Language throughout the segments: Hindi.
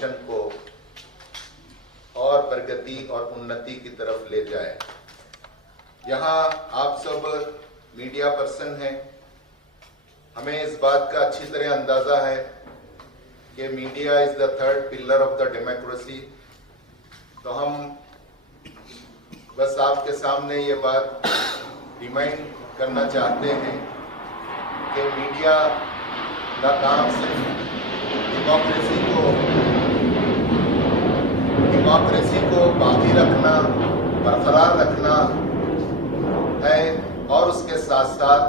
नेशन को और प्रगति और उन्नति की तरफ ले जाए। यहाँ आप सब मीडिया पर्सन हैं, हमें इस बात का अच्छी तरह अंदाजा है कि media is the third pillar of the democracy. तो हम बस आपके सामने ये बात रिमाइंड करना चाहते हैं कि मीडिया का काम सिर्फ डेमोक्रेसी को बाकी रखना, बरकरार रखना है और उसके साथ साथ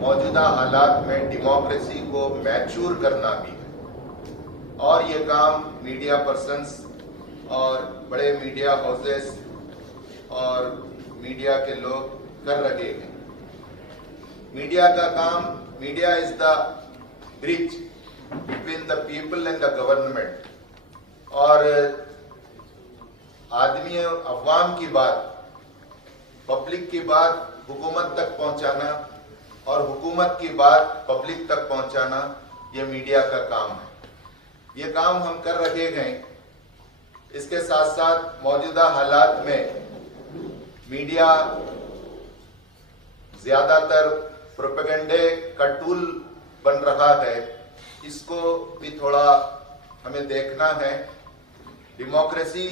मौजूदा हालात में डेमोक्रेसी को मैच्योर करना भी है। और ये काम मीडिया पर्सन्स और बड़े मीडिया हाउसेस और मीडिया के लोग कर रहे हैं। मीडिया का काम, media is the bridge between the people and the government. और आदमी अवाम की बात, पब्लिक की बात हुकूमत तक पहुंचाना और हुकूमत की बात पब्लिक तक पहुंचाना, ये मीडिया का काम है। ये काम हम कर रहे हैं। इसके साथ साथ मौजूदा हालात में मीडिया ज्यादातर प्रोपेगेंडे का टूल बन रहा है, इसको भी थोड़ा हमें देखना है। डेमोक्रेसी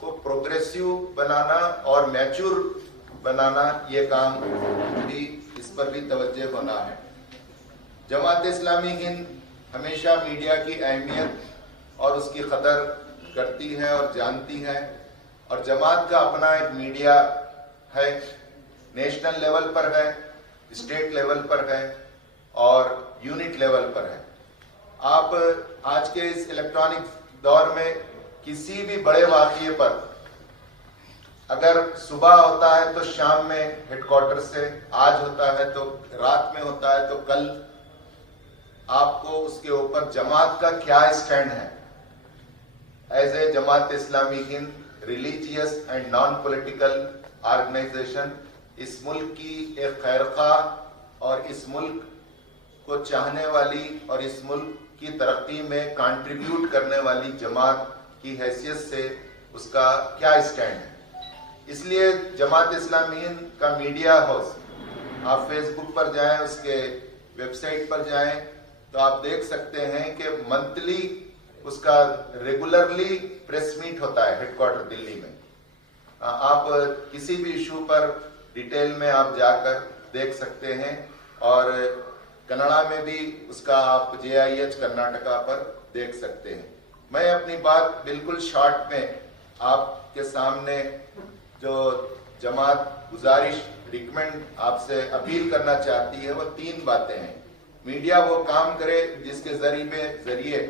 को प्रोग्रेसिव बनाना और मैच्योर बनाना, ये काम भी, इस पर भी तवज्जो होना है। जमात इस्लामी हिंद हमेशा मीडिया की अहमियत और उसकी कदर करती है और जानती है। और जमात का अपना एक मीडिया है, नेशनल लेवल पर है, स्टेट लेवल पर है और यूनिट लेवल पर है। आप आज के इस इलेक्ट्रॉनिक दौर में किसी भी बड़े वाक़ये पर अगर सुबह होता है तो शाम में हेडक्वार्टर से, आज होता है तो रात में होता है तो कल, आपको उसके ऊपर जमात का क्या स्टैंड है as a Jamaat Islami Hind, religious and non political organisation, इस मुल्क की एक खैरख्वाह और इस मुल्क को चाहने वाली और इस मुल्क की तरक्की में कंट्रीब्यूट करने वाली जमात की हैसियत से उसका क्या स्टैंड है। इसलिए जमात इस्लामी हिंद का मीडिया हाउस, आप फेसबुक पर जाएं, उसके वेबसाइट पर जाएं तो आप देख सकते हैं कि मंथली उसका रेगुलरली प्रेस मीट होता है हेडक्वार्टर दिल्ली में। आप किसी भी इशू पर डिटेल में आप जाकर देख सकते हैं और कन्नड़ा में भी उसका आप JIH कर्नाटका पर देख सकते हैं। मैं अपनी बात बिल्कुल शॉर्ट में आपके सामने जो जमात गुजारिश, रिकमेंड, आपसे अपील करना चाहती है, वो 3 बातें हैं। मीडिया वो काम करे जिसके जरिए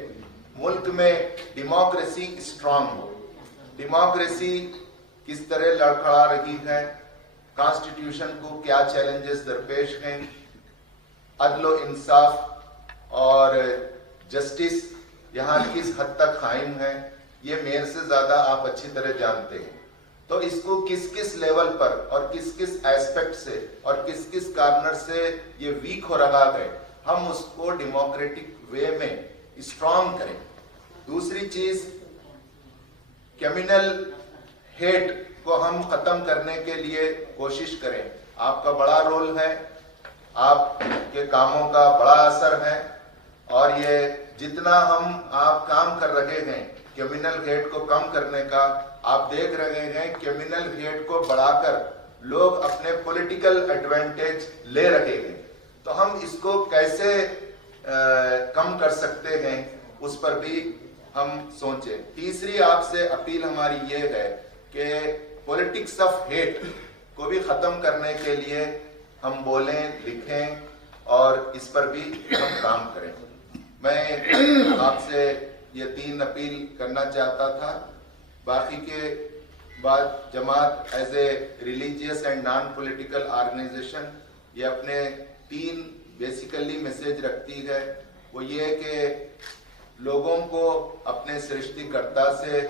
मुल्क में डेमोक्रेसी स्ट्रांग हो। डेमोक्रेसी किस तरह लड़खड़ा रही है, कॉन्स्टिट्यूशन को क्या चैलेंजेस दरपेश हैं, अदलो इंसाफ और जस्टिस यहाँ किस हद तक कायम है, ये मेरे से ज्यादा आप अच्छी तरह जानते हैं। तो इसको किस किस लेवल पर और किस किस एस्पेक्ट से और किस किस कार्नर से ये वीक हो रहा है, हम उसको डेमोक्रेटिक वे में स्ट्रांग करें। दूसरी चीज, कम्युनल हेट को हम खत्म करने के लिए कोशिश करें। आपका बड़ा रोल है, आपके कामों का बड़ा असर है और ये जितना आप काम कर रहे हैं कम्युनल हेट को कम करने का, आप देख रहे हैं कम्युनल हेट को बढ़ाकर लोग अपने पॉलिटिकल एडवांटेज ले रहे हैं। तो हम इसको कैसे कम कर सकते हैं, उस पर भी हम सोचें। तीसरी आपसे अपील हमारी ये है कि पॉलिटिक्स ऑफ हेट को भी खत्म करने के लिए हम बोलें, लिखें और इस पर भी हम काम करें। मैं आपसे ये 3 अपील करना चाहता था। बाकी के बाद Jamaat as a religious and non political organisation ये अपने 3 बेसिकली मैसेज रखती है। वो ये कि लोगों को अपने सृष्टिकर्ता से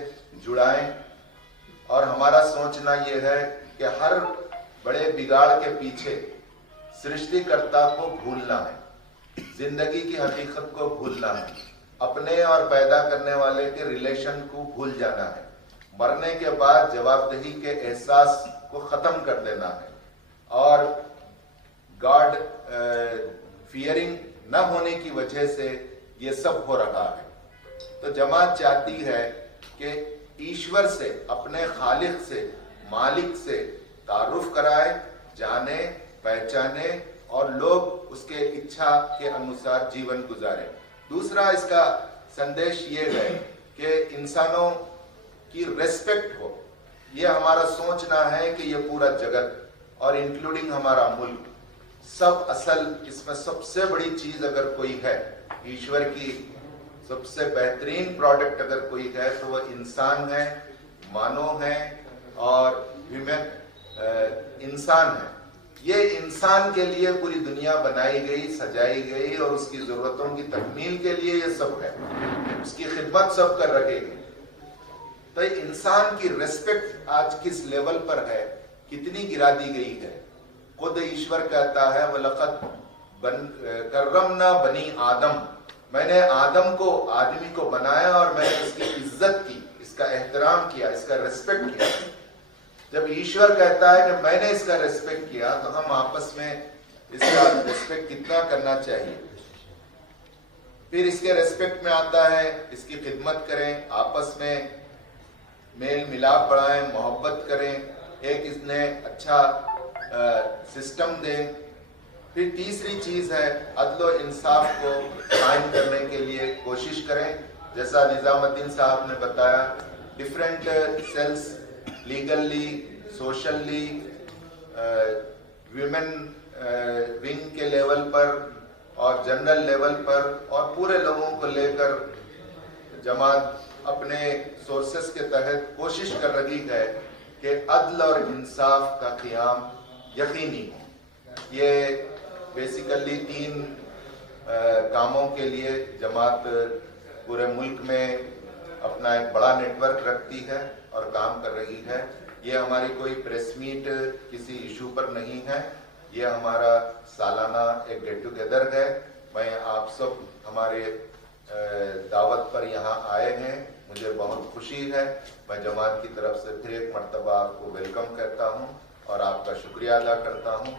जुड़ाएं और हमारा सोचना ये है कि हर बड़े बिगाड़ के पीछे सृष्टिकर्ता को भूलना है, जिंदगी की हकीकत को भूलना है। अपने और पैदा करने वाले के रिलेशन को भूल जाना है। मरने के बाद जवाबदेही के एहसास को खत्म कर देना है और गॉड फियरिंग न होने की वजह से ये सब हो रहा है। तो जमात चाहती है कि ईश्वर से, अपने खालिक से, मालिक से तारुफ कराए, जाने पहचाने और लोग उसके इच्छा के अनुसार जीवन गुजारे। दूसरा इसका संदेश ये है कि इंसानों की रेस्पेक्ट हो। ये हमारा सोचना है कि ये पूरा जगत और इंक्लूडिंग हमारा मुल्क सब असल, इसमें सबसे बड़ी चीज अगर कोई है, ईश्वर की सबसे बेहतरीन प्रोडक्ट अगर कोई है तो वह इंसान है, मानव है और ह्यूमन इंसान है। ये इंसान के लिए पूरी दुनिया बनाई गई, सजाई गई और उसकी जरूरतों की तकमील के लिए ये सब है, उसकी खिदमत सब कर रखेगी। तो इंसान की रेस्पेक्ट आज किस लेवल पर है, कितनी गिरा दी गई है। खुद ईश्वर कहता है वलक़द कर्रमना बनी आदम, मैंने आदम को, आदमी को बनाया और मैंने इसकी इज्जत की, इसका एहतराम किया, इसका रेस्पेक्ट किया। जब ईश्वर कहता है कि मैंने इसका रेस्पेक्ट किया तो हम आपस में इसका रेस्पेक्ट कितना करना चाहिए। फिर इसके रेस्पेक्ट में आता है इसकी खिदमत करें, आपस में मेल मिलाप बढ़ाएं, मोहब्बत करें, एक इसने अच्छा सिस्टम दें। फिर तीसरी चीज है अदल इंसाफ को कायम करने के लिए कोशिश करें। जैसा निजामुद्दीन साहब ने बताया, different cells legally, socially, women wing के लेवल पर और जनरल लेवल पर और पूरे लोगों को लेकर जमात अपने सोर्सेस के तहत कोशिश कर रही है कि अदल और इंसाफ का क़याम यकीनी हो। ये बेसिकली 3 कामों के लिए जमात पूरे मुल्क में अपना एक बड़ा नेटवर्क रखती है और काम कर रही है। ये हमारी कोई प्रेस मीट किसी इशू पर नहीं है, ये हमारा सालाना एक गेट टुगेदर है। मैं आप सब हमारे दावत पर यहाँ आए हैं, मुझे बहुत खुशी है। मैं जमात की तरफ से फिर एक मर्तबा आपको वेलकम करता हूँ और आपका शुक्रिया अदा करता हूँ।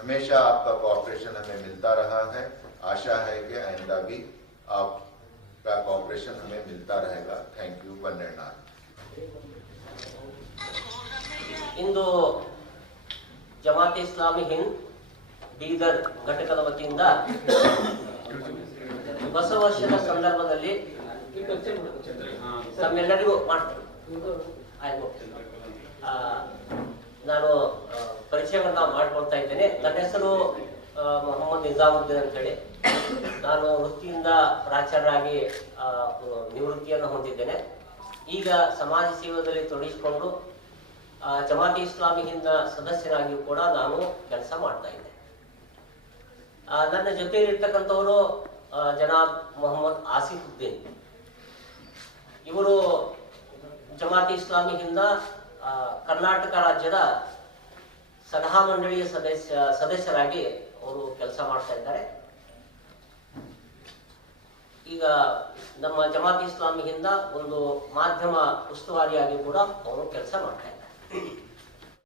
हमेशा आपका कोऑपरेशन हमें मिलता रहा है, आशा है कि आइंदा भी आपका कोऑपरेशन हमें मिलता रहेगा। Thank you. वंदना। ಇಂದು ಜಮಾತ್ ಇಸ್ಲಾಮಿ ಹಿಂದ್ ಬೀದರ್ ಘಟಕದ ವತಿಯಿಂದ ಹೊಸ ವರ್ಷದ ಸಂದರ್ಭದಲ್ಲಿ ತಮ್ಮೆಲ್ಲರಿಗೂ ನಾನು ಪರಿಚಯವನ್ನ ಮಾಡಿಕೊಳ್ತಾ ಇದ್ದೇನೆ. ನನ್ನ ಹೆಸರು ಮೊಹಮ್ಮದ್ ನಿಜಾಮುದ್ದೀನ್ ಅಂತ ಹೇಳಿ. ನಾನು ವೃತ್ತಿಯಿಂದ ಪ್ರಾಚಾರ್ಯರಾಗಿ ನಿವೃತ್ತಿಯನ್ನು ಹೊಂದಿದ್ದೇನೆ. ಈಗ ಸಮಾಜ ಸೇವೆಯಲ್ಲಿ ತೊಡಗಿಸಿಕೊಂಡು ಜಮಾತ್ ಇಸ್ಲಾಮಿ ಹಿಂದ ಸದಸ್ಯರಾಗಿಯೂ ಕೂಡ ನಾನು ಕೆಲಸ ಮಾಡ್ತಾ ಇದ್ದೆ. ನನ್ನ ಜೊತೆಯಲ್ಲಿರ್ತಕ್ಕಂಥವರು ಜನಾಬ್ ಮೊಹಮ್ಮದ್ ಆಸಿಫುದ್ದೀನ್. ಇವರು ಜಮಾತ್ ಇಸ್ಲಾಮಿ ಹಿಂದ ಕರ್ನಾಟಕ ರಾಜ್ಯದ ಸಲಹಾ ಮಂಡಳಿಯ ಸದಸ್ಯರಾಗಿ ಅವರು ಕೆಲಸ ಮಾಡ್ತಾ ಇದ್ದಾರೆ. ಈಗ ನಮ್ಮ ಜಮಾತ್ ಇಸ್ಲಾಮಿ ಹಿಂದ ಒಂದು ಮಾಧ್ಯಮ ಉಸ್ತುವಾರಿಯಾಗಿ ಕೂಡ ಅವರು ಕೆಲಸ ಮಾಡ್ತಾ ಇದ್ದಾರೆ.